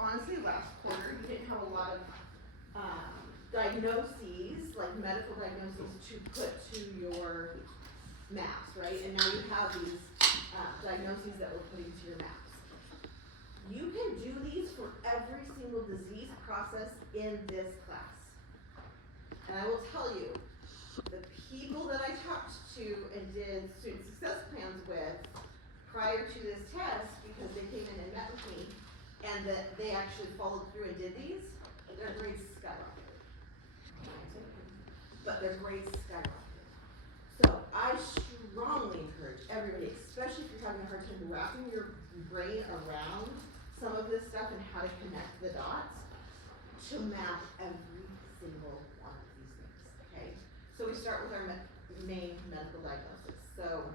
honestly, last quarter, you didn't have a lot of, diagnoses, like medical diagnoses to put to your maps, right? And now you have these, diagnoses that we're putting to your maps. You can do these for every single disease process in this class. And I will tell you, the people that I talked to and did student success plans with prior to this test, because they came in and met with me, and that they actually followed through and did these, their grades skyrocketed. But their grades skyrocketed. So I strongly encourage everybody, especially if you're having a hard time wrapping your brain around some of this stuff and how to connect the dots, to map every single one of these things, okay? So we start with our main medical diagnosis. So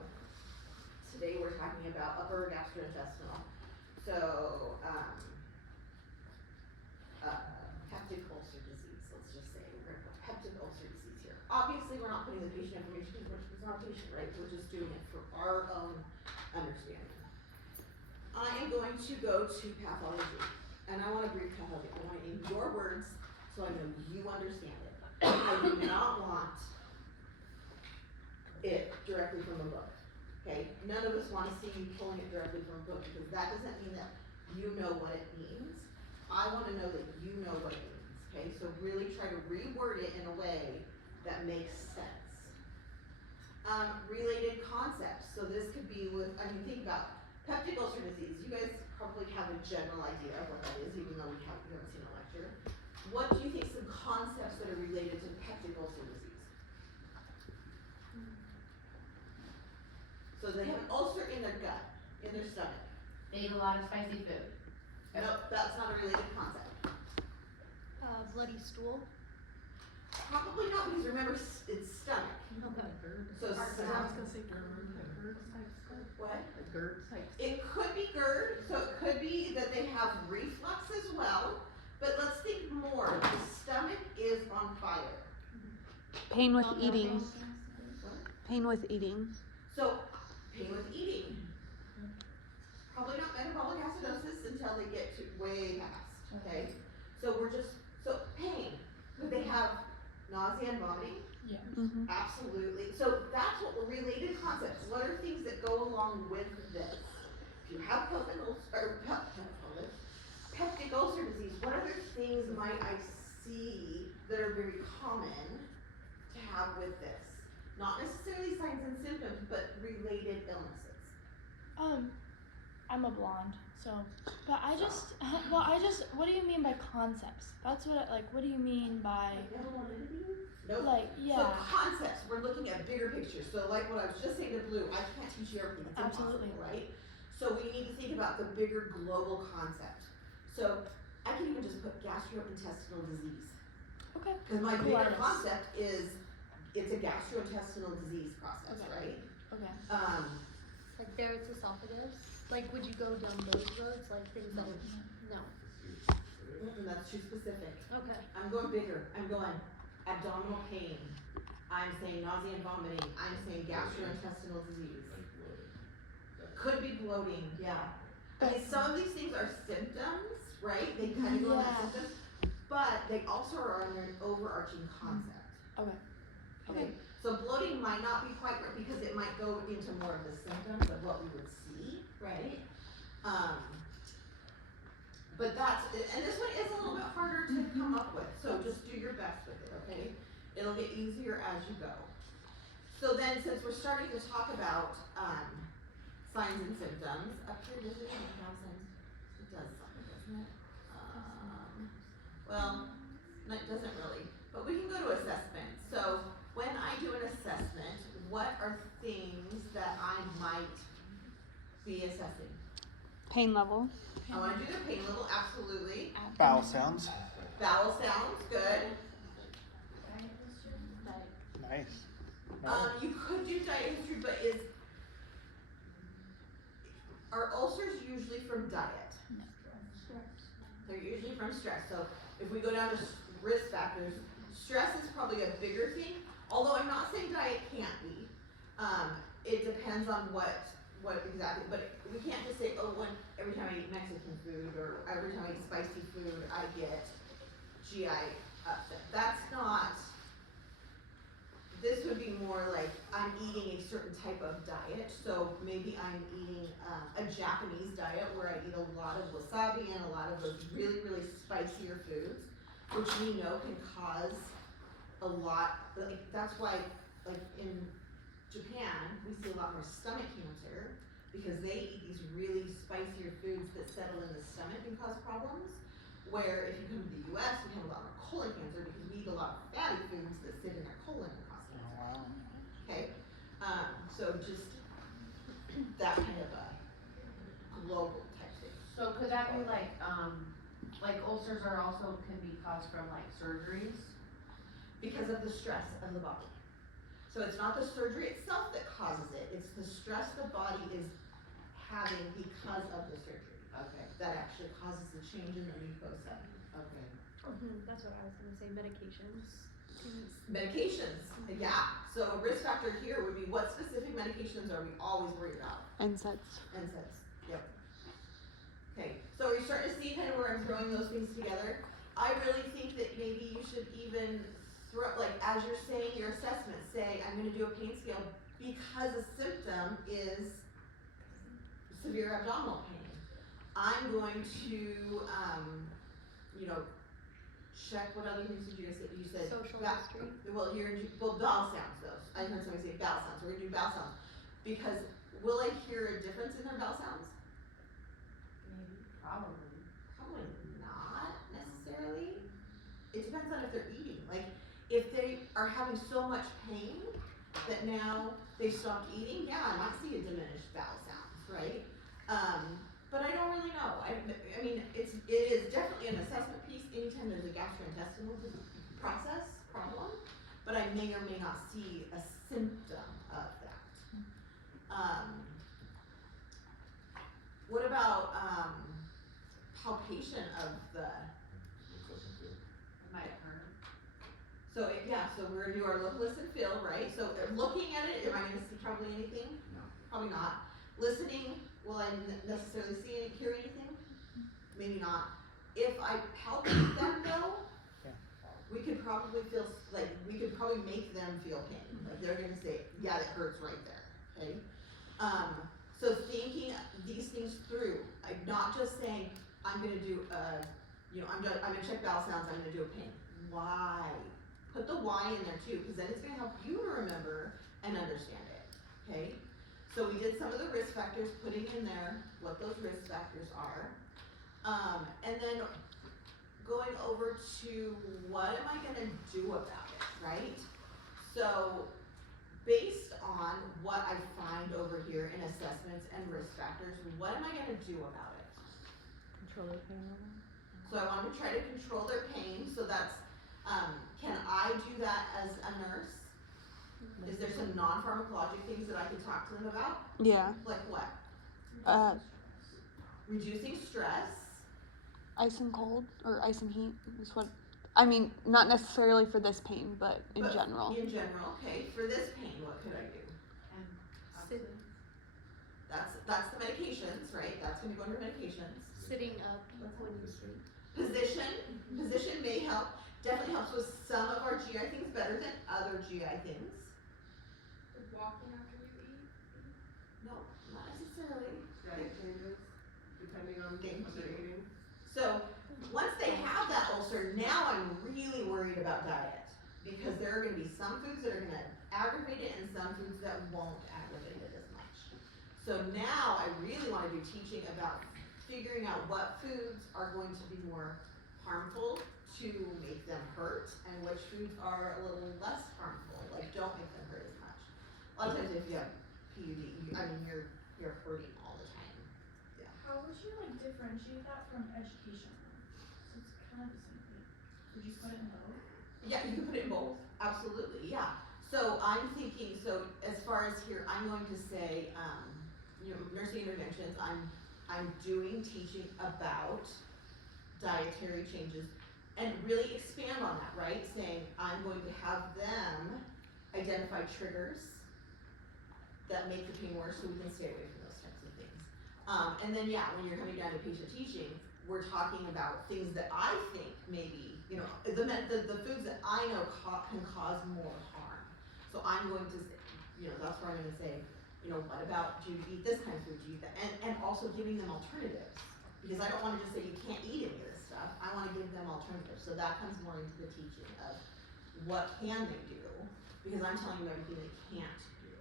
today we're talking about upper gastrointestinal. So, peptic ulcer disease, let's just say, we're gonna put peptic ulcer disease here. Obviously, we're not putting the patient information because it's not a patient, right? We're just doing it for our own understanding. I am going to go to pathology, and I wanna brief pathology. I want it in your words, so I know you understand it. I do not want it directly from a book, okay? None of us wanna see you pulling it directly from a book, because that doesn't mean that you know what it means. I wanna know that you know what it means, okay? So really try to reword it in a way that makes sense. Related concepts, so this could be with, I mean, think about peptic ulcer disease. You guys probably have a general idea of what that is, even though we haven't seen a lecture. What do you think some concepts that are related to peptic ulcer disease? So they have an ulcer in their gut, in their stomach. They eat a lot of spicy food. Nope, that's not a related concept. Bloody stool. Probably not, because remember, it's stomach. Okay. So I was stomach, gonna say GERD, like GERD type stuff. what? Like GERD type. It could be GERD, so it could be that they have reflux as well, but let's think more. The stomach is on fire. Pain with eating. What? Pain with eating. So, pain with eating. Probably not metabolic acidosis until they get to way past, okay? So so pain. Could they have nausea and vomiting? Yeah. Mm-hmm. Absolutely. So that's what we're related concepts. What are things that go along with this? If you have peptic ulcer disease, what other things might I see that are very common to have with this? Not necessarily signs and symptoms, but related illnesses. I'm a blonde, so, but what do you mean by concepts? That's what, what do you mean by, Nope. yeah. So concepts, we're looking at bigger pictures. So like what I was just saying to Blue, I can't teach you everything, it's Absolutely. impossible, right? So we need to think about the bigger global concept. So I can even just put gastrointestinal disease. Okay. Cause my bigger Colitis. concept is, it's a gastrointestinal disease process, Okay. right? Okay. Like Barrett's esophagus. Like, would you go down those roads? Like things that are, no. That's too specific. Okay. I'm going bigger, I'm going abdominal pain. I'm saying nausea and vomiting, I'm saying gastrointestinal disease. Could be bloating, yeah. I mean, some of these things are symptoms, right? They kind of go into Yeah. symptoms, but they also are under an overarching concept. Okay. Okay, so bloating might not be quite right because it might go into more of the symptoms of what we would see, right? But and this one is a little bit harder to come up with, so just do your best with it, okay? It'll get easier as you go. So then, since we're starting to talk about, signs and symptoms, up here, does it even have signs? It does something, doesn't it? Well, no, it doesn't really, but we can go to assessment. So, when I do an assessment, what are things that I might be assessing? Pain level. I wanna do their pain level, absolutely. Bowel sounds. Bowel sounds, good. Nice. You could do diet history, but are ulcers usually from diet? They're usually from stress. So if we go down to risk factors, stress is probably a bigger thing, although I'm not saying diet can't be. It depends on what what exactly, but we can't just say, oh, every time I eat Mexican food, or every time I eat spicy food, I get GI upset. That's not, this would be more like, I'm eating a certain type of diet, so maybe I'm eating, a Japanese diet where I eat a lot of wasabi and a lot of those really, really spicier foods, which we know can cause a lot, like, that's why, like, in Japan, we see a lot more stomach cancer, because they eat these really spicier foods that settle in the stomach and cause problems, where if you come to the US, we have a lot more colon cancer, because we eat a lot of fatty foods that sit in our colon and cause Oh, cancer. wow. Okay, so just that kind of a global type thing. So could that be like ulcers are also can be caused from like surgeries? Because of the stress of the body. So it's not the surgery itself that causes it, it's the stress the body is having because of the surgery Okay, that actually causes the change in the mucosa. okay. That's what I was gonna say, medications. Medications, yeah. So a risk factor here would be what specific medications are we always worried about? NSAIDs. NSAIDs, yep. Okay, so are you starting to see kind of where I'm throwing those things together? I really think that maybe you should even throw, like, as you're saying your assessment, say, I'm gonna do a pain scale because a symptom is severe abdominal pain. I'm going to, check what other things did you say? You said Social ba- history. Well, bowel sounds though. I heard somebody say bowel sounds. We're gonna do bowel sounds because will I hear a difference in their bowel sounds? Maybe, probably. Probably not necessarily. It depends on if they're eating. Like, if they are having so much pain that now they've stopped eating, yeah, I might see a diminished bowel sounds, right? But I don't really know. I mean, it is definitely an assessment piece anytime there's a gastrointestinal problem, but I may or may not see a symptom of that. What about, palpation of the, It might hurt. so we're gonna do our look, listen, feel, right? So looking at it, am I gonna see probably anything? No. Probably not. Listening, will I necessarily hear anything? Maybe not. If I palpate them though, Yeah. we could probably make them feel pain. Like they're gonna say, yeah, that hurts right there, okay? So thinking these things through, I'm not just saying, I'm gonna do I'm gonna check bowel sounds, I'm gonna do a pain. Why? Put the why in there too, because then it's gonna help you to remember and understand it, okay? So we did some of the risk factors, putting in there what those risk factors are. And then going over to what am I gonna do about it, right? So based on what I find over here in assessments and risk factors, what am I gonna do about it? Control the pain level. So I want to try to control their pain, so that's, can I do that as a nurse? Is there some non-pharmacologic things that I can talk to them about? Yeah. Like what? Reducing stress. Ice and cold or ice and heat is what. I mean, not necessarily for this pain, but in But general. In general, okay. For this pain, what could I do? And Sit, That's the medications, right? That's gonna go under medications. sitting up when you sleep. Position may help, definitely helps with some of our GI things better than other GI things. Walking after you eat? No, not necessarily. Diet changes, depending on Thank what they're you. eating. So, once they have that ulcer, now I'm really worried about diet. Because there are gonna be some foods that are gonna aggravate it and some foods that won't aggravate it as much. So now I really wanna do teaching about figuring out what foods are going to be more harmful to make them hurt and which foods are a little less harmful, like don't make them hurt as much. A lot of times if you have PUD, you're hurting all the time. How would you like differentiate that from education? So it's kind of the same thing. Would you put it in both? Yeah, you can put it in both, absolutely, yeah. So I'm thinking, so as far as here, I'm going to say, nursing interventions, I'm doing teaching about dietary changes and really expand on that, right? Saying I'm going to have them identify triggers that make the pain worse, so we can stay away from those types of things. And then, yeah, when you're coming down to patient teaching, we're talking about things that I think maybe, you know, the foods that I know can cause more harm. So I'm going to say, you know, that's where I'm gonna say, you know, what about, do you eat this kind of food, do you eat that? And also giving them alternatives. Because I don't wanna just say you can't eat any of this stuff, I wanna give them alternatives. So that comes more into the teaching of what can they do, because I'm telling you everything they can't do,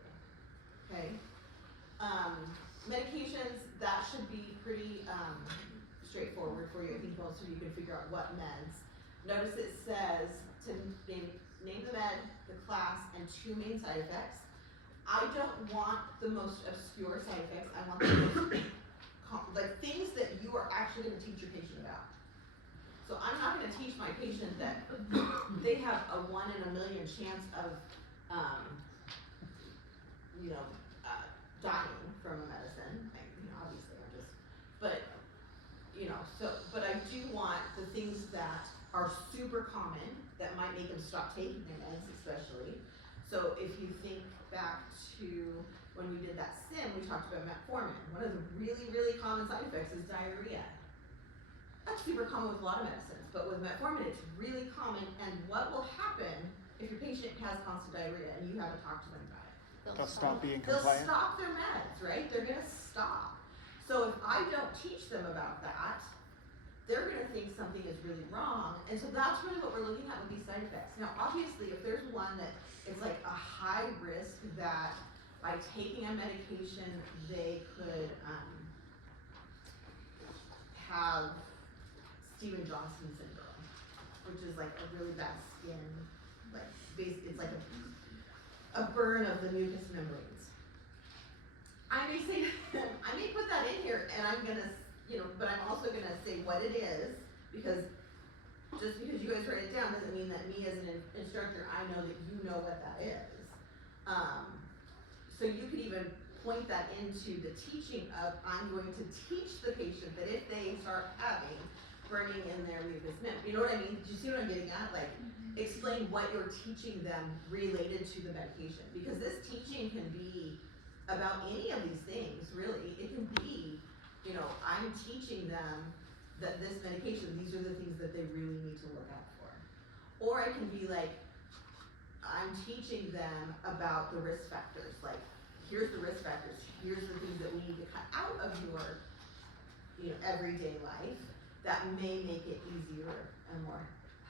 okay? Medications, that should be pretty, straightforward for you. I think most of you can figure out what meds. Notice it says to name the med, the class, and 2 main side effects. I don't want the most obscure side effects, I want the most, like things that you are actually gonna teach your patient about. So I'm not gonna teach my patient that they have a 1 in a million chance of, you know, dying from a medicine. Like, you know, obviously I'm just, but, you know, but I do want the things that are super common, that might make them stop taking their meds especially. So if you think back to when we did that sim, we talked about metformin. One of the really, really common side effects is diarrhea. That's super common with a lot of medicines, but with metformin it's really common, and what will happen if your patient has constant diarrhea and you haven't talked to them about it? They'll stop being They'll compliant. stop their meds, right? They're gonna stop. So if I don't teach them about that, they're gonna think something is really wrong, and so that's really what we're looking at with these side effects. Now, obviously, if there's one that is like a high risk that by taking a medication, they could, have Stevens-Johnson syndrome, which is like a really bad skin, like, it's like a burn of the mucous membranes. I may say, I may put that in here, and I'm gonna, you know, but I'm also gonna say what it is, because just because you guys write it down doesn't mean that me as an instructor, I know that you know what that is. So you could even point that into the teaching of, I'm going to teach the patient that if they start having burning in their mucous membrane, you know what I mean? Do you see what I'm getting at? Like, explain what you're teaching them related to the medication, because this teaching can be about any of these things, really. It can be, you know, I'm teaching them that this medication, these are the things that they really need to look out for. Or it can be like, I'm teaching them about the risk factors, like, here's the risk factors, here's the things that we need to cut out of your, you know, everyday life that may make it easier and more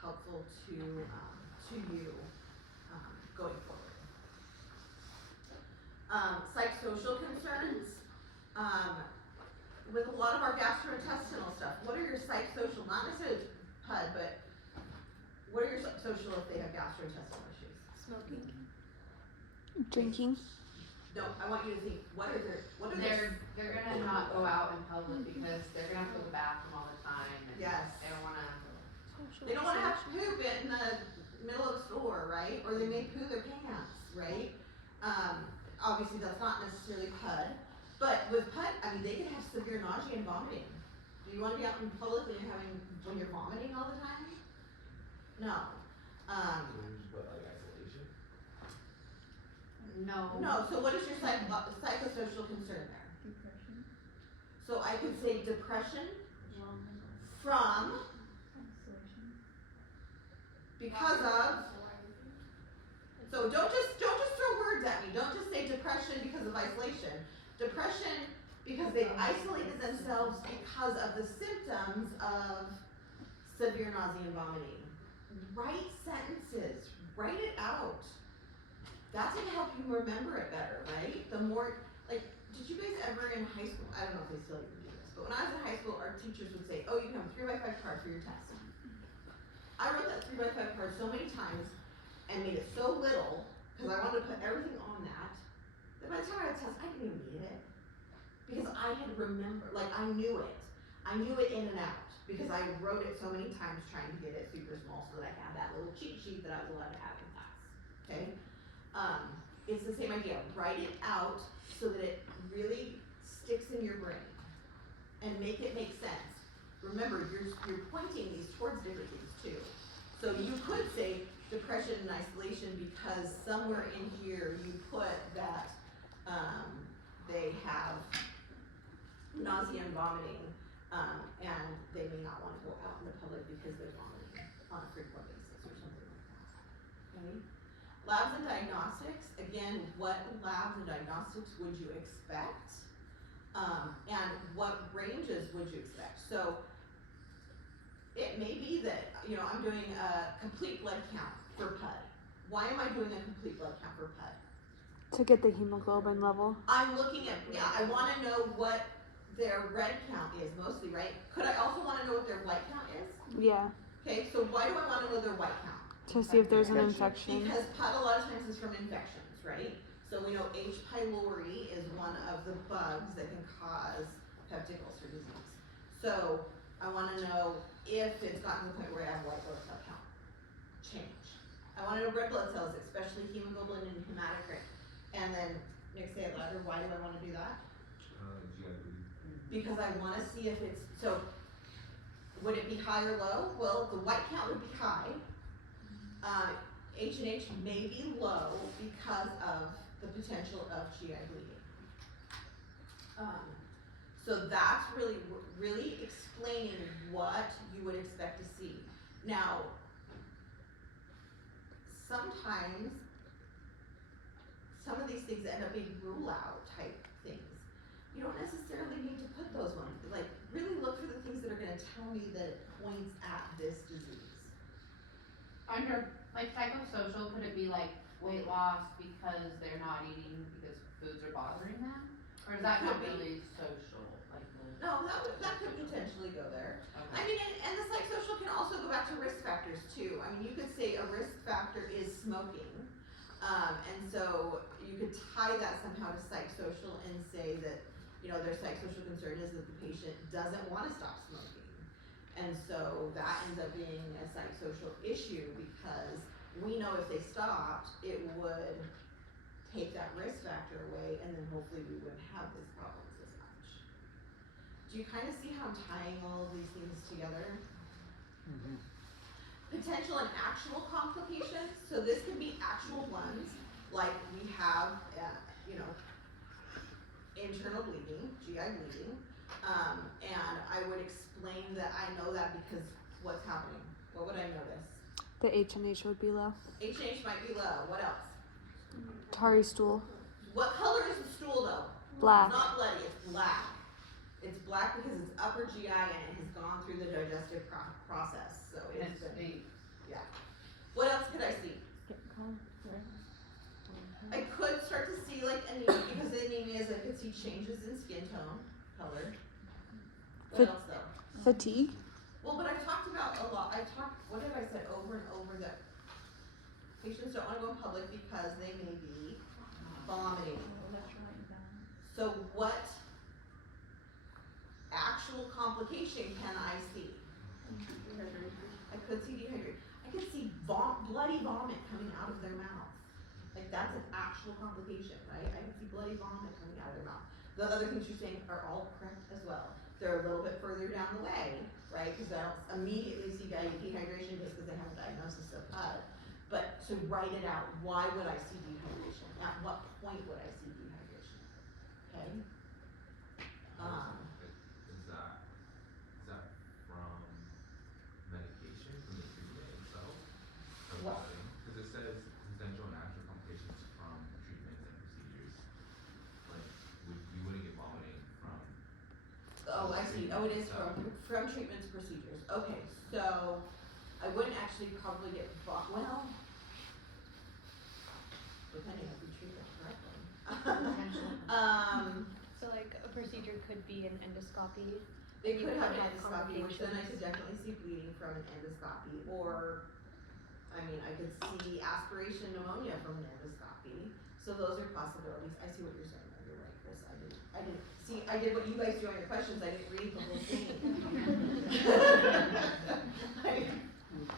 helpful to you, going forward. Psychosocial concerns, with a lot of our gastrointestinal stuff, what are your psychosocial, not necessarily PUD, but what are your psychosocial if they have gastrointestinal issues? Smoking. Drinking. No, I want you to think, what are They're gonna not go out in public because they're gonna have to go to the bathroom all the time, and Yes. they don't wanna. They don't wanna have to poop in the middle of the store, right? Or they may poo their pants, right? Obviously that's not necessarily PUD, but with PUD, I mean, they can have severe nausea and vomiting. Do you wanna be out in public when you're vomiting all the time? No. No, so what is your psychosocial concern there? Depression. So I could say depression from, because of, so don't just throw words at me, don't just say depression because of isolation. Depression because they've isolated themselves because of the symptoms of severe nausea and vomiting. Write sentences, write it out. That's gonna help you remember it better, right? The more, like, did you guys ever in high school, I don't know if they still even do this, but when I was in high school, our teachers would say, oh, you can have a 3x5 card for your test. I wrote that 3x5 card so many times and made it so little, because I wanted to put everything on that by the time I had a test, I didn't even need it. Because I had remembered, like, I knew it. I knew it in and out, because I wrote it so many times trying to get it super small so that I had that little cheat sheet that I was allowed to have in class, okay? It's the same idea. Write it out so that it really sticks in your brain and make it make sense. Remember, you're pointing these towards different things too. So you could say depression and isolation because somewhere in here you put that nausea and vomiting, and they may not wanna go out in the public because they're vomiting on a frequent basis or something like that. Okay? Labs and diagnostics, again, what labs and diagnostics would you expect? And what ranges would you expect? So, it may be that, you know, I'm doing a complete blood count for PUD. Why am I doing a complete blood count for PUD? To get the hemoglobin level. I'm looking at, yeah, I wanna know what their red count is mostly, right? Could I also wanna know what their white count is? Yeah. Okay, so why do I wanna know their white count? To see if there's an infection. Because PUD a lot of times is from infections, right? So we know H. pylori is one of the bugs that can cause peptic ulcer disease. So I wanna know if it's gotten to the point where I have white blood cell count change. I wanna know red blood cells, especially hemoglobin and hematocrit. And then, Nick, say it louder, why do I wanna do that? Because I wanna see if it's, so, would it be high or low? Well, the white count would be high. H and H may be low because of the potential of GI bleeding. So that's really explaining what you would expect to see. Now, sometimes some of these things end up being rule out type things. You don't necessarily need to put those ones. Like, really look for the things that are gonna tell me that it points at this disease. Under, like psychosocial, could it be like weight loss because they're not eating because foods are bothering them? Or is that not Could be. really social, like the? No, that could potentially go there. Okay. I mean, and the psychosocial can also go back to risk factors too. I mean, you could say a risk factor is smoking. And so you could tie that somehow to psychosocial and say that, you know, their psychosocial concern is that the patient doesn't wanna stop smoking. And so that ends up being a psychosocial issue because we know if they stopped, it would take that risk factor away and then hopefully we wouldn't have these problems as much. Do you kind of see how I'm tying all of these things together? Mm-hmm. Potential and actual complications, so this can be actual ones, like we have, you know, internal bleeding, GI bleeding, and I would explain that I know that because what's happening? What would I notice? The H and H would be low. H and H might be low, what else? Tarry stool. What color is the stool though? Black. It's not bloody, it's black. It's black because it's upper GI and it has gone through the digestive process, so it's been, yeah. What else could I see? I could start to see like anemia, because the anemia is I could see changes in skin tone, color. What else though? Fatigue. Well, but I've talked about a lot, what have I said over and over that patients don't wanna go in public because they may be vomiting. So what actual complication can I see? I could see dehydration. I could see bloody vomit coming out of their mouth. Like that's an actual complication, right? I can see bloody vomit coming out of their mouth. The other things you're saying are all correct as well. They're a little bit further down the way, right? Because I don't immediately see dehydration just because they have a diagnosis of PUD. But to write it out, why would I see dehydration? At what point would I see dehydration? Okay? Is that from medication, from the treatment itself? What? Because it says potential and actual complications from treatments and procedures. Like, you wouldn't get vomiting from. Oh, I see. Oh, it is from treatments, procedures. Okay, so I wouldn't actually probably get well, depending if we treat it correctly. So like a procedure could be an endoscopy. They You could have an have endoscopy, which then I complications. could definitely see bleeding from an endoscopy, or, I mean, I could see aspiration pneumonia from an endoscopy. So those are possibilities. I see what you're saying, though. You're right, Chris. I did what you guys do on your questions. I didn't read the whole thing.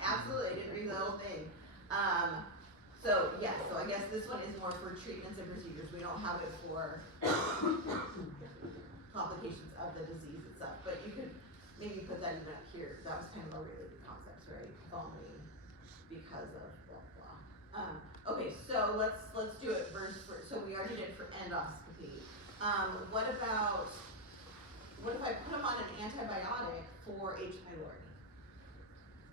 Absolutely, I didn't read the whole thing. So yes, so I guess this one is more for treatments and procedures. We don't have it for complications of the disease itself, but you could maybe put that even up here. That was kind of a related concepts, right? Vomiting because of blah blah. Okay, so let's do it so we already did for endoscopy. What about what if I put them on an antibiotic for H. pylori?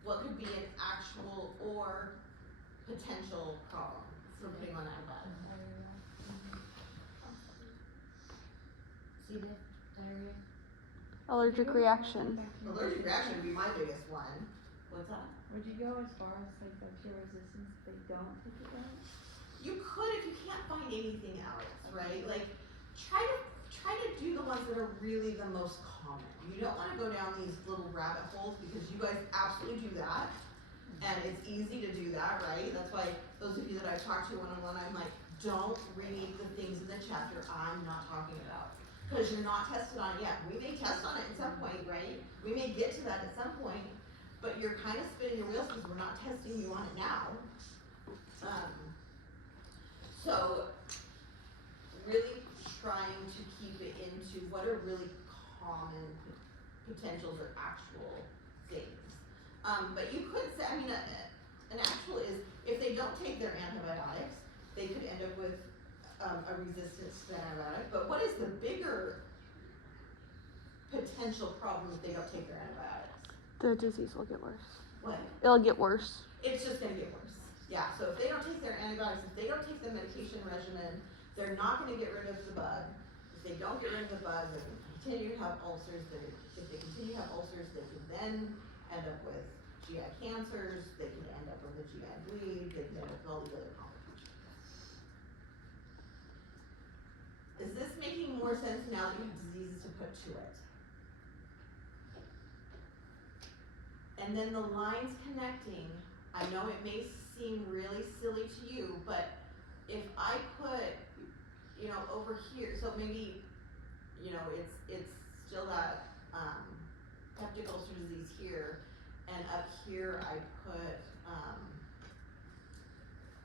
What could be an actual or potential problem from putting on antibiotics? C. diff, diarrhea. Allergic reaction. Allergic reaction would be my biggest one. What's that? Would you go as far as like bacterial resistance if they don't take it out? You could if you can't find anything else, right? Like, try to do the ones that are really the most common. You don't want to go down these little rabbit holes because you guys absolutely do that, and it's easy to do that, right? That's why those of you that I talk to one-on-one, I'm like, don't read the things in the chapter I'm not talking about, because you're not tested on it yet. We may test on it at some point, right? We may get to that at some point, but you're kind of spinning your wheels because we're not testing you on it now. So really trying to keep it into what are really common potentials or actual things. But you could say, I mean, an actual is, if they don't take their antibiotics, they could end up with a resistance to antibiotic. But what is the bigger potential problem if they don't take their antibiotics? The disease will get worse. What? It'll get worse. It's just gonna get worse. Yeah, so if they don't take their antibiotics, if they don't take the medication regimen, they're not gonna get rid of the bug. If they don't get rid of the bug, they're gonna continue to have ulcers. If they continue to have ulcers, they can then end up with GI cancers, they can end up with a GI bleed, they can end up with all these other complications. Is this making more sense now that you have diseases to put to it? And then the lines connecting, I know it may seem really silly to you, but if I put, you know, over here, so maybe, you know, it's still that, peptic ulcer disease here, and up here I put, I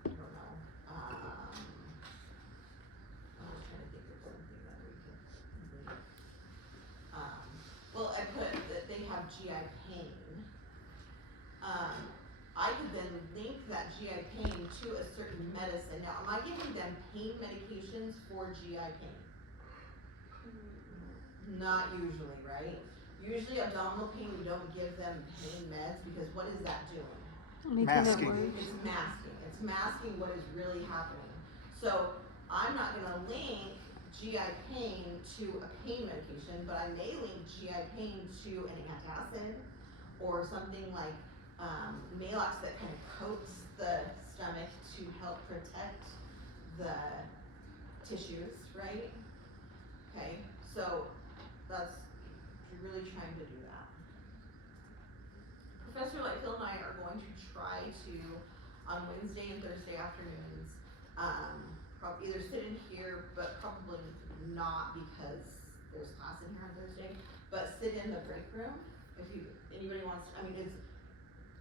don't know, I'm trying to think of something that we could, well, I put that they have GI pain. I could then link that GI pain to a certain medicine. Now, am I giving them pain medications for GI pain? Not usually, right? Usually abdominal pain, we don't give them pain meds because what is that doing? Making Masking. it worse. It's masking. It's masking what is really happening. So I'm not gonna link GI pain to a pain medication, but I may link GI pain to an antacid or something like Maalox that kind of coats the stomach to help protect the tissues, right? Okay, so that's, you're really trying to do that. Professor Lightfield and I are going to try to, on Wednesday and Thursday afternoons, either sit in here, but probably not because there's class in here on Thursday, but sit in the break room. If anybody wants to, I mean,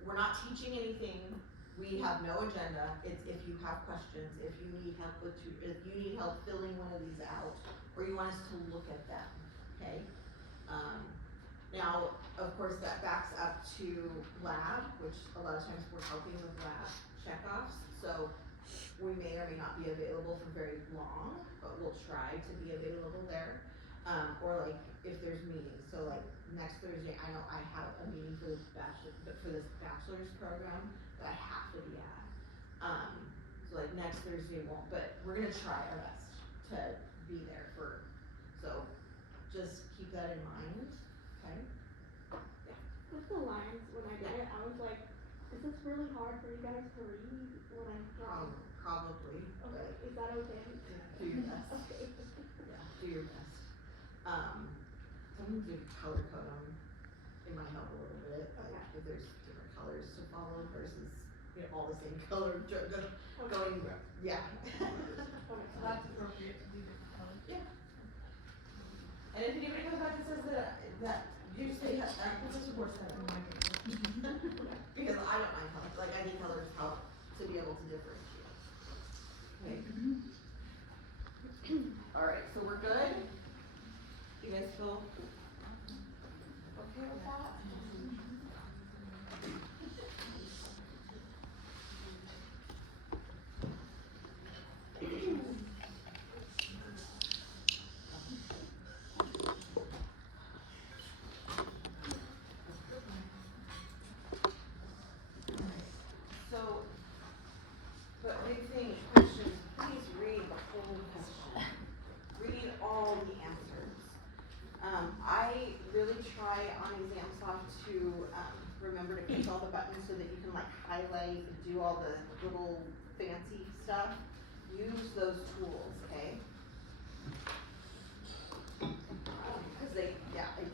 we're not teaching anything, we have no agenda, it's if you have questions, if you need help filling one of these out, or you want us to look at them, okay? Now, of course, that backs up to lab, which a lot of times we're helping with lab checkoffs, so we may or may not be available for very long, but we'll try to be available there. Or like, if there's meetings, so like next Thursday, I know I have a meeting for this bachelor's program that I have to be at. So like next Thursday won't, but we're gonna try our best to be there so just keep that in mind, okay? With the lines, when I did it, I was like, is this really hard for you guys to read when I draw? Probably, Okay, but is that okay? do your best. Okay. Yeah, do your best. Sometimes you color code them, it might help a little bit, like if there's different colors to follow versus, you know, all the same color going, yeah. So that's appropriate to do different colors. Yeah. And if anybody comes back and says that you say, Professor Moore said it. Because I don't mind colors, like I need colors help to be able to differentiate. Okay. Alright, so we're good? You guys feel okay with that? highlight, and do all the little fancy stuff, use those tools, okay? Because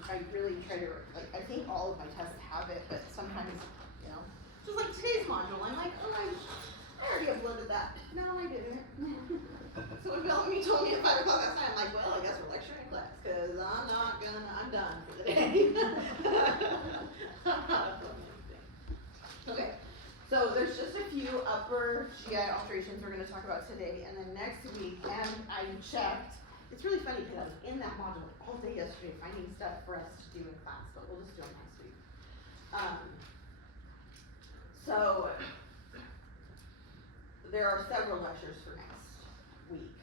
I really try to, like, I think all of my tests have it, but sometimes, you know, just like today's module, I'm like, oh, I already uploaded that. No, I didn't. So when Bellamy told me at 5 o'clock last night, I'm like, well, I guess we're lecturing in class, because I'm done for the day. I'm not uploading anything. Okay, so there's just a few upper GI alterations we're going to talk about today, and then next week, and I checked, it's really funny because I was in that module all day yesterday finding stuff for us to do in class, but we'll just do them next week. So there are several lectures for next week,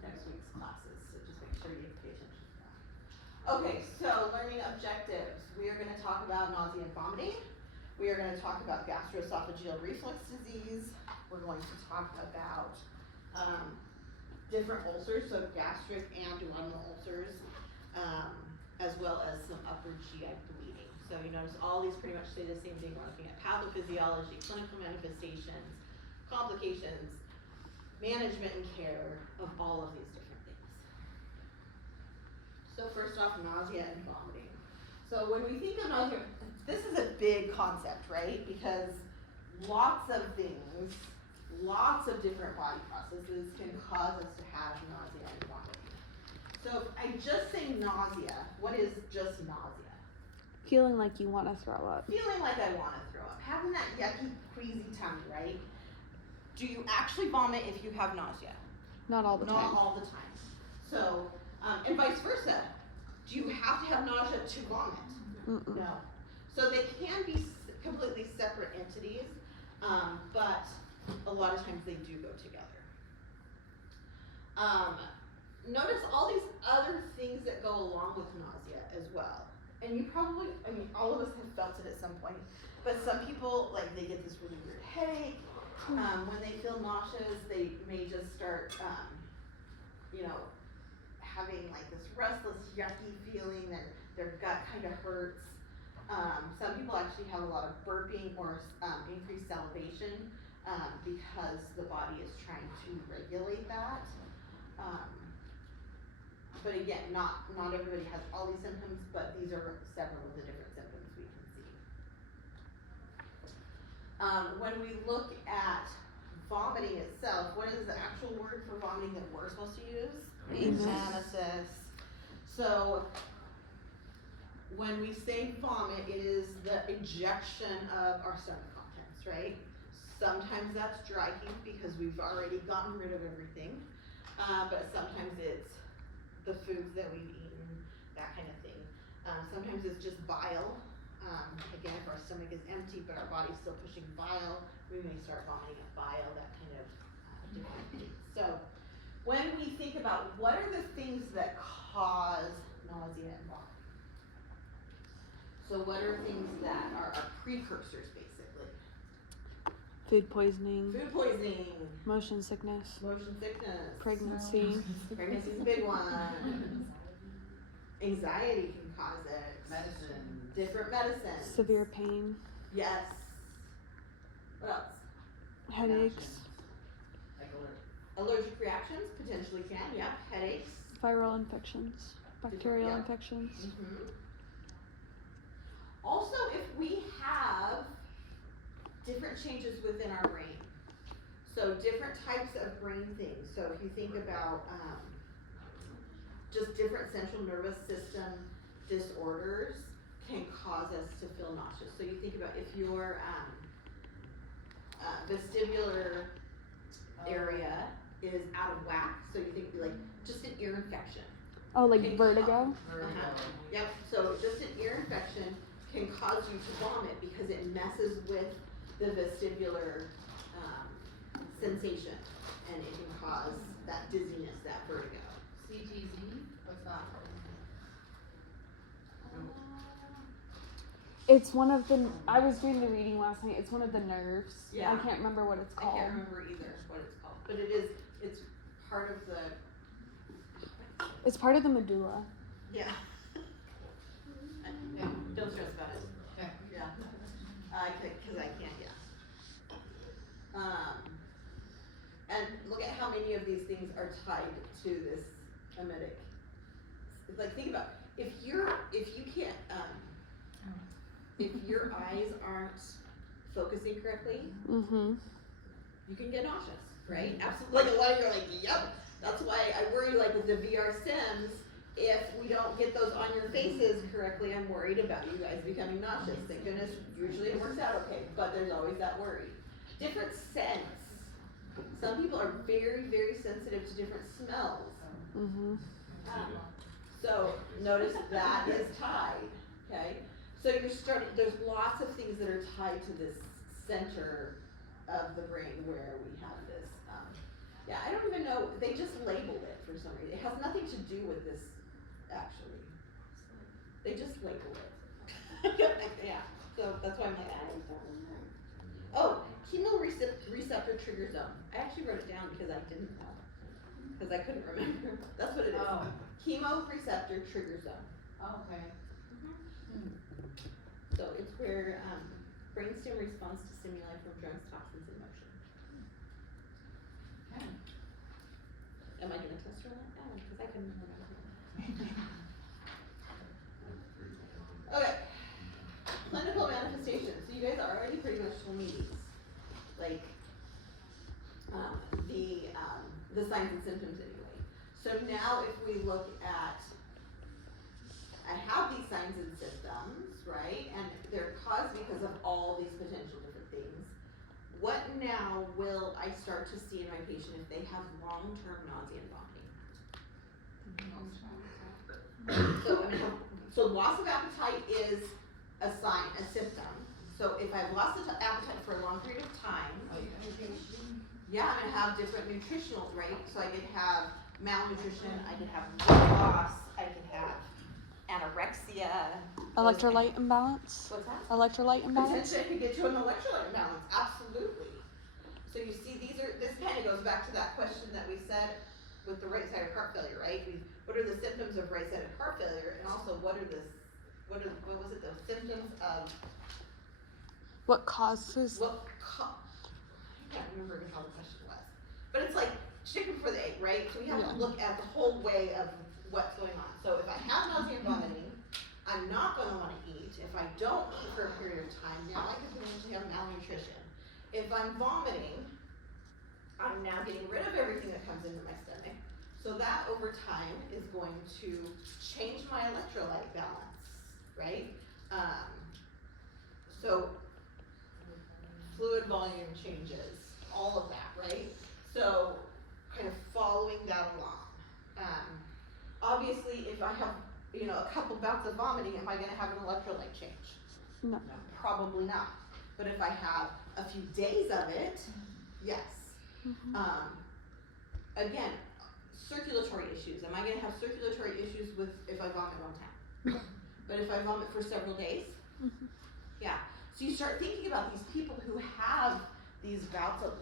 next week's classes, so just make sure you pay attention to that. Okay, so learning objectives. We are going to talk about nausea and vomiting. We are going to talk about gastroesophageal reflux disease. We're going to talk about different ulcers, so gastric and duodenal ulcers, as well as some upper GI bleeding. So you notice all these pretty much say the same thing. We're looking at pathophysiology, clinical manifestations, complications, management and care of all of these different things. So first off, nausea and vomiting. So when we think of nausea, this is a big concept, right? Because lots of things, lots of different body processes can cause us to have nausea and vomiting. So if I just say nausea, what is just nausea? Feeling like you want to throw up. Feeling like I want to throw up. Having that yucky, queasy tummy, right? Do you actually vomit if you have nausea? Not all the time. Not all the time. So, and vice versa. Do you have to have nausea to vomit? Mm-mm. No. So they can be completely separate entities, but a lot of times they do go together. Notice all these other things that go along with nausea as well. And you probably, I mean, all of us have felt it at some point, but some people, like, they get this really weird headache. When they feel nauseous, they may just start, you know, having like this restless, yucky feeling that their gut kind of hurts. Some people actually have a lot of burping or increased salivation because the body is trying to regulate that. But again, not everybody has all these symptoms, but these are several of the different symptoms we can see. When we look at vomiting itself, what is the actual word for vomiting that we're supposed to use? Emesis. So when we say vomit, it is the ejection of our stomach contents, right? Sometimes that's dry heave because we've already gotten rid of everything, but sometimes it's the foods that we've eaten, that kind of thing. Sometimes it's just bile. Again, if our stomach is empty but our body's still pushing bile, we may start vomiting up bile, that kind of different things. So when we think about what are the things that cause nausea and vomiting? So what are things that are precursors, basically? Food poisoning. Food poisoning, Motion sickness. motion sickness, Pregnancy. pregnancy's a big one. Anxiety can cause it. Medicine. Different medicines. Severe pain. Yes. What else? Headaches. Like alert. Allergic reactions potentially can, yeah. Headaches. Viral infections. Bacterial Yeah. infections. Mm-hmm. Also, if we have different changes within our brain, so different types of brain things. So if you think about just different central nervous system disorders can cause us to feel nauseous. So you think about if your vestibular area is out of whack, so you think like just an ear infection. Oh, like Can vertigo? Yep, so just an ear infection can cause you to vomit because it messes with the vestibular sensation, and it can cause that dizziness, that vertigo. CTZ? What's that? It's one of the, I was doing the reading last night, it's one of the nerves. Yeah. I can't remember what it's I called. can't remember either what it's called, but it's part of the, It's part of the medulla. yeah. Yeah. Don't stress about it. Okay. Yeah. Cause I can't, yeah. And look at how many of these things are tied to this emetic. Like, think about, if you can't, if your eyes aren't focusing correctly, Mm-hmm. you can get nauseous, right? Absolutely. Like, a lot of you are like, yep. That's why I worry, like, with the VR sims, if we don't get those on your faces correctly, I'm worried about you guys becoming nauseous. Thank goodness, usually it works out okay, but there's always that worry. Different scents. Some people are very, very sensitive to different smells. Mm-hmm. So notice that is tied, okay? So you're starting, there's lots of things that are tied to this center of the brain where we have this, yeah, I don't even know, they just labeled it for some reason. It has nothing to do with this, actually. They just labeled it. Yeah, so that's why I'm like, oh, chemoreceptor trigger zone. I actually wrote it down because I didn't know, because I couldn't remember. That's what it is. Oh. Chemoreceptor trigger zone. Okay. So it's where brainstem responds to stimuli from drugs, toxins, and motion. Okay. Am I gonna test her on that? No, because I couldn't remember. Okay. Clinical manifestations. So you guys are already pretty much told me these. Like the signs and symptoms anyway. So now if we look at, I have these signs and symptoms, right? And they're caused because of all these potential different things. What now will I start to see in my patient if they have long-term nausea and vomiting? So loss of appetite is a sign, a symptom. So if I've lost appetite for a long period of time, yeah, I'm gonna have different nutritional, right? So I could have malnutrition, I could have weight loss, I could have anorexia. Electrolyte imbalance. What's that? Electrolyte imbalance. Potentially could get you an electrolyte imbalance, absolutely. So you see, this kind of goes back to that question that we said with the right-sided heart failure, right? What are the symptoms of right-sided heart failure, and also what was it, the symptoms of What causes? I can't remember how the question was, but it's like chicken for the egg, right? So we have to Yeah. look at the whole way of what's going on. So if I have nausea and vomiting, I'm not going to want to eat. If I don't eat for a period of time, now I could potentially have malnutrition. If I'm vomiting, I'm now getting rid of everything that comes into my stomach. So that over time is going to change my electrolyte balance, right? So fluid volume changes, all of that, right? So kind of following that along. Obviously, if I have, a couple bouts of vomiting, am I gonna have an electrolyte change? No. Probably not. But if I have a few days of it, yes. Mm-hmm. Again, circulatory issues. Am I gonna have circulatory issues if I vomit one time? But if I vomit for several days, Mm-hmm. yeah. So you start thinking about these people who have these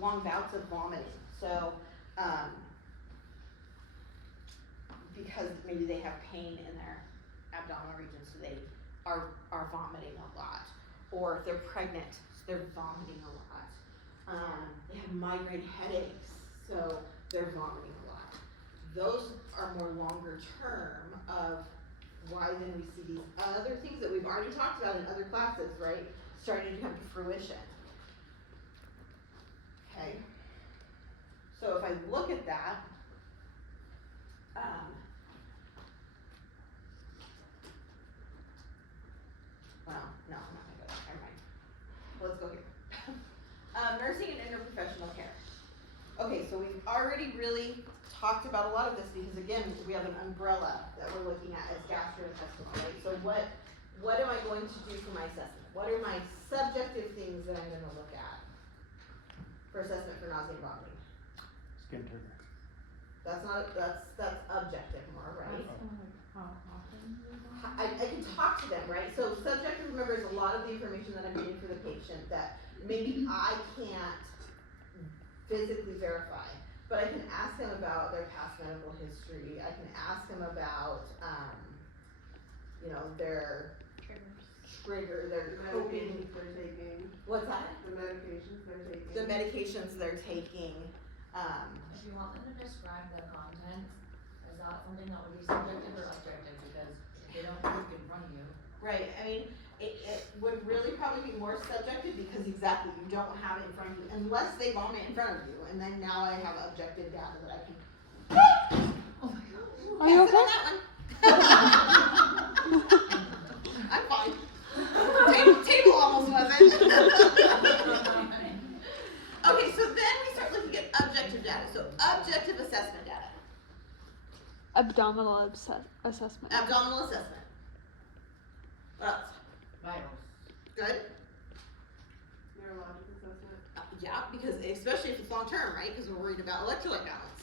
long bouts of vomiting. So, because maybe they have pain in their abdominal region, so they are vomiting a lot. Or if they're pregnant, so they're vomiting a lot. They have migraine headaches, so they're vomiting a lot. Those are more longer term of why then we see these other things that we've already talked about in other classes, right? Starting to come to fruition. Okay. So if I look at that, well, no, I'm not gonna go there, never mind. Let's go here. Nursing and interprofessional care. Okay, so we've already really talked about a lot of this because again, we have an umbrella that we're looking at as gastrointestinal, right? So what am I going to do for my assessment? What are my subjective things that I'm gonna look at for assessment for nausea and vomiting? Skin turner. That's objective more, right? How often? I can talk to them, right? So subjective, remember, is a lot of the information that I'm getting for the patient that maybe I can't physically verify, but I can ask them about their past medical history. I can ask them about, their trigger their coping. they're taking, What's that? the medications they're taking. The medications they're taking. If you want them to describe the content, is that something that would be subjective or objective? Because if they don't work in front of you. Right, I mean, it would really probably be more subjective because exactly, you don't have it in front of you, unless they vomit in front of you, and then now I have objective data that I can. Are you Can't sit on okay? that one. I'm fine. Table almost wasn't. Okay, so then we start looking at objective data, so objective assessment data. Abdominal assessment. Abdominal assessment. What else? Vitals. Good? Neurologic assessment. Yeah, because especially if it's long term, right? Because we're worried about electrolyte balance.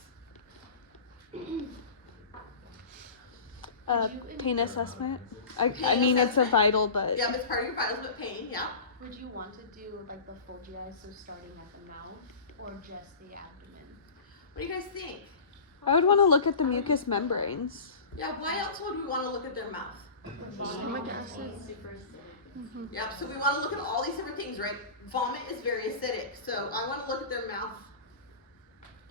Pain assessment. I Pain mean, it's a assessment. vital, but Yeah, but it's part of your vitals, but pain, yeah. Would you want to do like the full GI, so starting at the mouth or just the abdomen? What do you guys think? I would want to look at the mucous membranes. Yeah, why else would we want to look at their mouth? Stomach acids. Yep, so we want to look at all these different things, right? Vomit is very acidic, so I want to look at their mouth.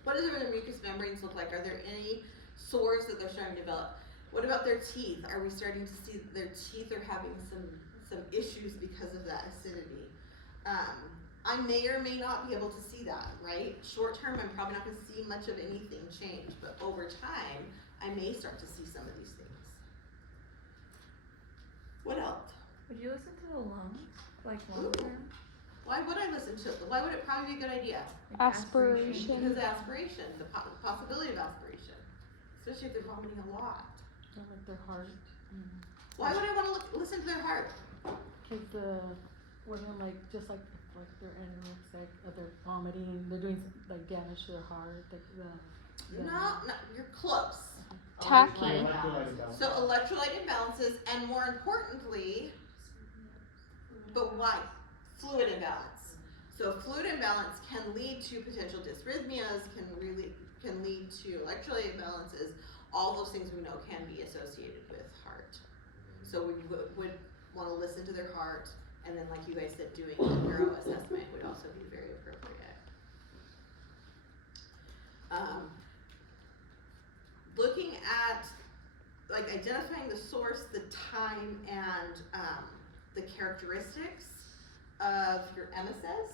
What do their mucous membranes look like? Are there any sores that they're starting to develop? What about their teeth? Are we starting to see that their teeth are having some issues because of that acidity? I may or may not be able to see that, right? Short term, I'm probably not going to see much of anything change, but over time, I may start to see some of these things. What else? Would you listen to the lungs, like long term? Why would I listen to it? Why would it probably be a good idea? Like Aspiration. Because of aspiration, the possibility of aspiration, especially if they're vomiting a lot. Yeah, like their heart. Why would I want to listen to their heart? Cause wasn't like just like they're anorexic, they're vomiting, they're doing like damage to their heart, like the. No, you're close. Tacky. So electrolyte imbalances, and more importantly, but why? Fluid imbalance. So fluid imbalance can lead to potential dysrhythmias, can lead to electrolyte imbalances. All those things we know can be associated with heart. So we would want to listen to their heart, and then like you guys said, doing a neuro assessment would also be very appropriate. Looking at like identifying the source, the time, and the characteristics of your MSS,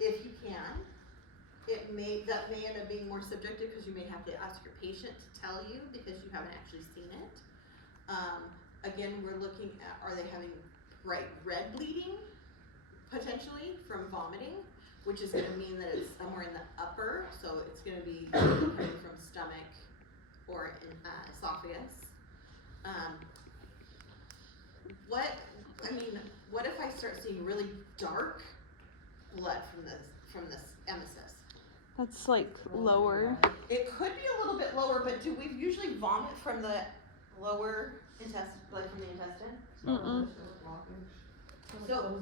if you can. That may end up being more subjective because you may have to ask your patient to tell you because you haven't actually seen it. Again, we're looking at, are they having bright red bleeding, potentially, from vomiting, which is going to mean that it's somewhere in the upper, so it's going to be coming from stomach or esophagus. What if I start seeing really dark blood from this emesis? That's like lower. It could be a little bit lower, but do we usually vomit from the lower intestine, like from the intestine? Mm-mm. So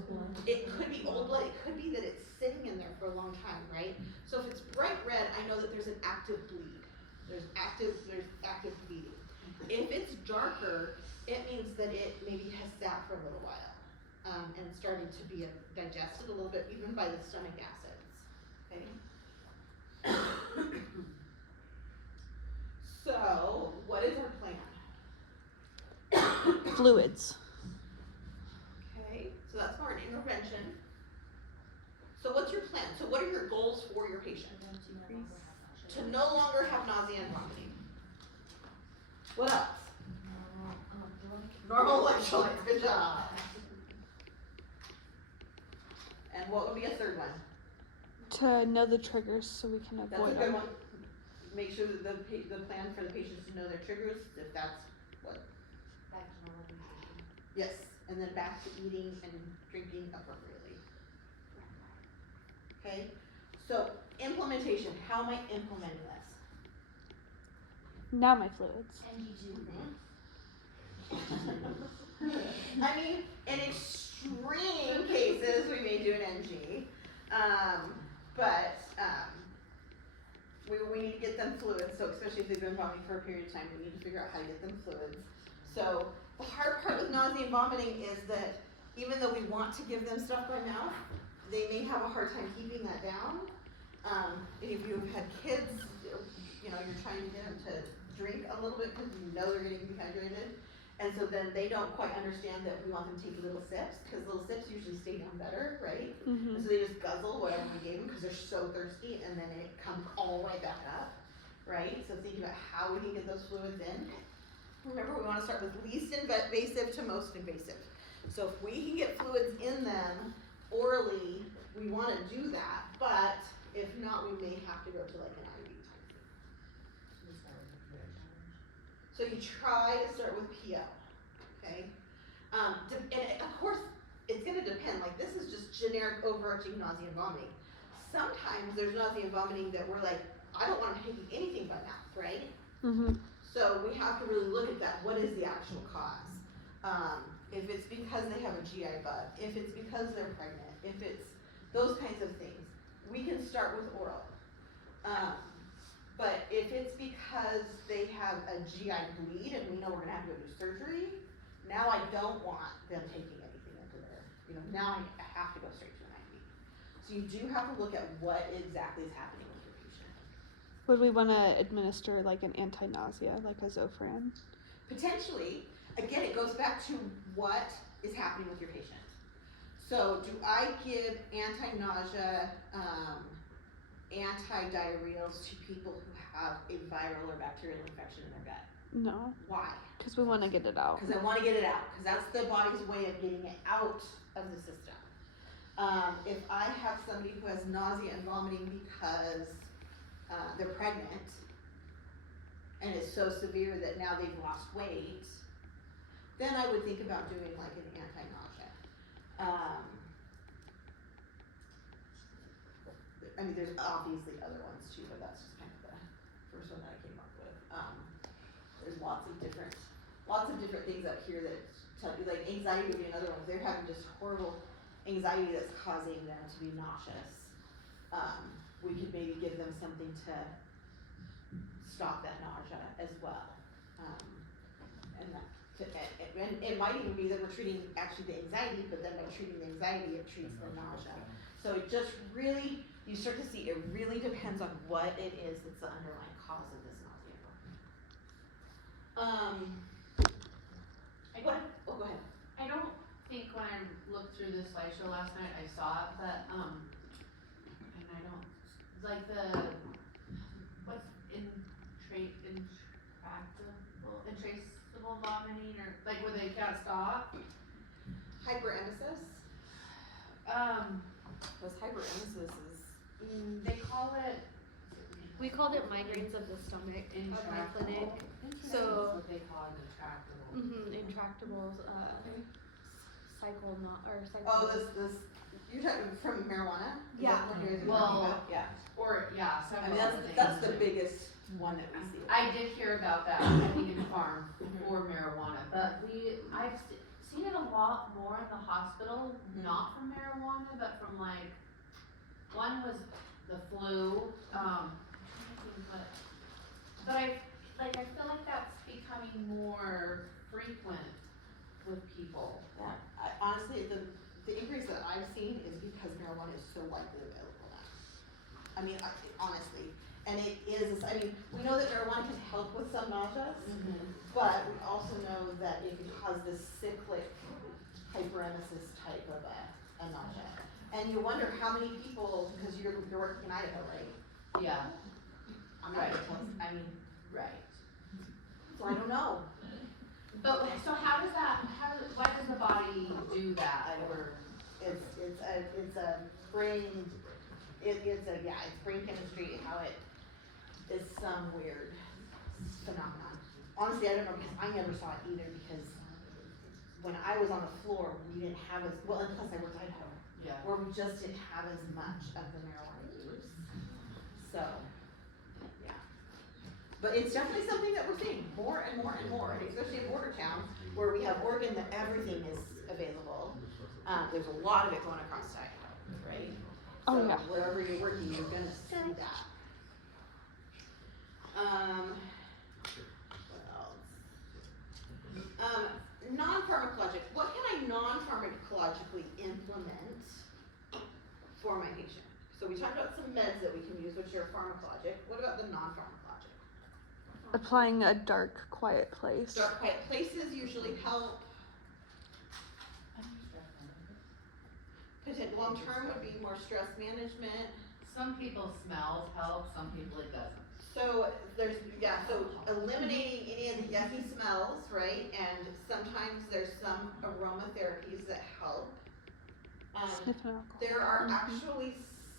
it could be old blood, it could be that it's sitting in there for a long time, right? So if it's bright red, I know that there's an active bleed. There's active bleeding. If it's darker, it means that it maybe has sat for a little while, and it's starting to be digested a little bit, even by the stomach acids, okay? So, what is our plan? Fluids. Okay, so that's more an intervention. So what's your plan? So what are your goals for your patient? To no longer have nausea and vomiting. What else? Normal electrolytes, good job. And what would be a third one? To know the triggers so we can That's a avoid good them. one. Make sure that the plan for the patients to know their triggers, if that's what. Yes, and then back to eating and drinking appropriately. Okay, so implementation, how am I implementing this? Now my fluids. I mean, in extreme cases, we may do an NG, but we need to get them fluids, so especially if they've been vomiting for a period of time, we need to figure out how to get them fluids. So the hard part with nausea and vomiting is that even though we want to give them stuff by mouth, they may have a hard time keeping that down. And if you've had kids, you know, you're trying to get them to drink a little bit because you know they're getting dehydrated. And so then they don't quite understand that we want them to take little sips, because little sips usually stay down better, right? And so they just guzzle whatever we gave them because they're so thirsty, and then it comes all the way back up, right? So think about how we can get those fluids in. Remember, we want to start with least invasive to most invasive. So if we can get fluids in them orally, we want to do that, but if not, we may have to go to like an IV type. So you try to start with PO, okay? And of course, it's gonna depend, like this is just generic overarching nausea and vomiting. Sometimes there's nausea and vomiting that we're like, I don't want them taking anything by mouth, right? So we have to really look at that, what is the actual cause? If it's because they have a GI bug, if it's because they're pregnant, if it's those kinds of things, we can start with oral. But if it's because they have a GI bleed and we know we're gonna have to go do surgery, now I don't want them taking anything into there. You know, now I have to go straight to an IV. So you do have to look at what exactly is happening with your patient. Would we want to administer like an anti-nausea, like a Zofran? Potentially, again, it goes back to what is happening with your patient. So do I give anti-nausea, anti-diarrheals to people who have a viral or bacterial infection in their gut? No. Why? Because we want to get it out. Because I want to get it out, because that's the body's way of getting it out of the system. If I have somebody who has nausea and vomiting because they're pregnant, and it's so severe that now they've lost weight, then I would think about doing like an anti-nausea. I mean, there's obviously other ones too, but that's just kind of the first one that I came up with. There's lots of different things up here that tell you, like anxiety would be another one. If they're having just horrible anxiety that's causing them to be nauseous, we could maybe give them something to stop that nausea as well. And it might even be that we're treating actually the anxiety, but then by treating the anxiety, it treats the nausea. So it just really, you start to see, it really depends on what it is that's the underlying cause of this nausea. Go ahead. I don't think when I looked through the slideshow last night, I saw it, but, and I don't, like what's intraceable vomiting, or like where they can't stop? Hyperemesis. Because hyperemesis is. They call it. We called it migraines of the stomach at my clinic. So What they call it, intractable. intractables, cycle. Oh, this. You're talking from marijuana? Is Yeah. that what you're talking Well, about? Yeah. Or, yeah, I several mean, other things. that's the biggest one that we see. I did hear about that, I think in the farm for marijuana, but I've seen it a lot more in the hospital, not from marijuana, but from like, one was the flu, but I feel like that's becoming more frequent with people. Yeah, honestly, the increase that I've seen is because marijuana is so widely available now. I mean, honestly, and it is, I mean, we know that marijuana can help with some nauseas, but we also know that it can cause this cyclic hyperemesis type of a nausea. And you wonder how many people, because you're working in Idaho, right? Yeah. I'm not gonna tell us, I mean, Right. so I don't know. But, so why does the body do that? It's a brain, it's brain chemistry, how it is some weird phenomenon. Honestly, I don't know, because I never saw it either, because when I was on the floor, we didn't have and plus I worked Idaho, Yeah. where we just didn't have as much of the marijuana use. So, yeah. But it's definitely something that we're seeing more and more and more, and especially in border towns, where we have Oregon that everything is available. There's a lot of it going across Idaho, right? Oh, So yeah. wherever you're working, you're gonna see that. What else? Non-pharmacologic. What can I non-pharmacologic for my patient. So we talked about some meds that we can use, which are pharmacologic. What about the non-pharmacologic? Applying a dark, quiet place. Dark, quiet places usually help. Long term would be more stress management. Some people smells help, some people it doesn't. So so eliminating any of the yucky smells, right? And sometimes there's some aromatherapies that help. Sniffing alcohol. There are actually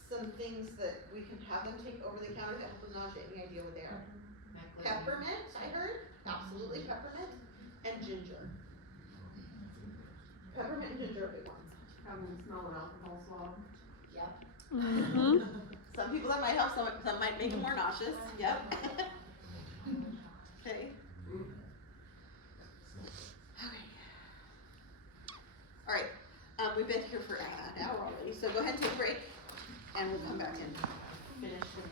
some things that we can have them take over the counter that help with nausea. Any idea what they are? Peppermint, I heard. Absolutely peppermint. And ginger. Peppermint and ginger are big ones. Have them smell an alcohol swab. Yep. Mm-hmm. Some people that might help, some might make them more nauseous. Yep. Okay. All right. We've been here for an hour already, so go ahead and take a break, and we'll come back and finish with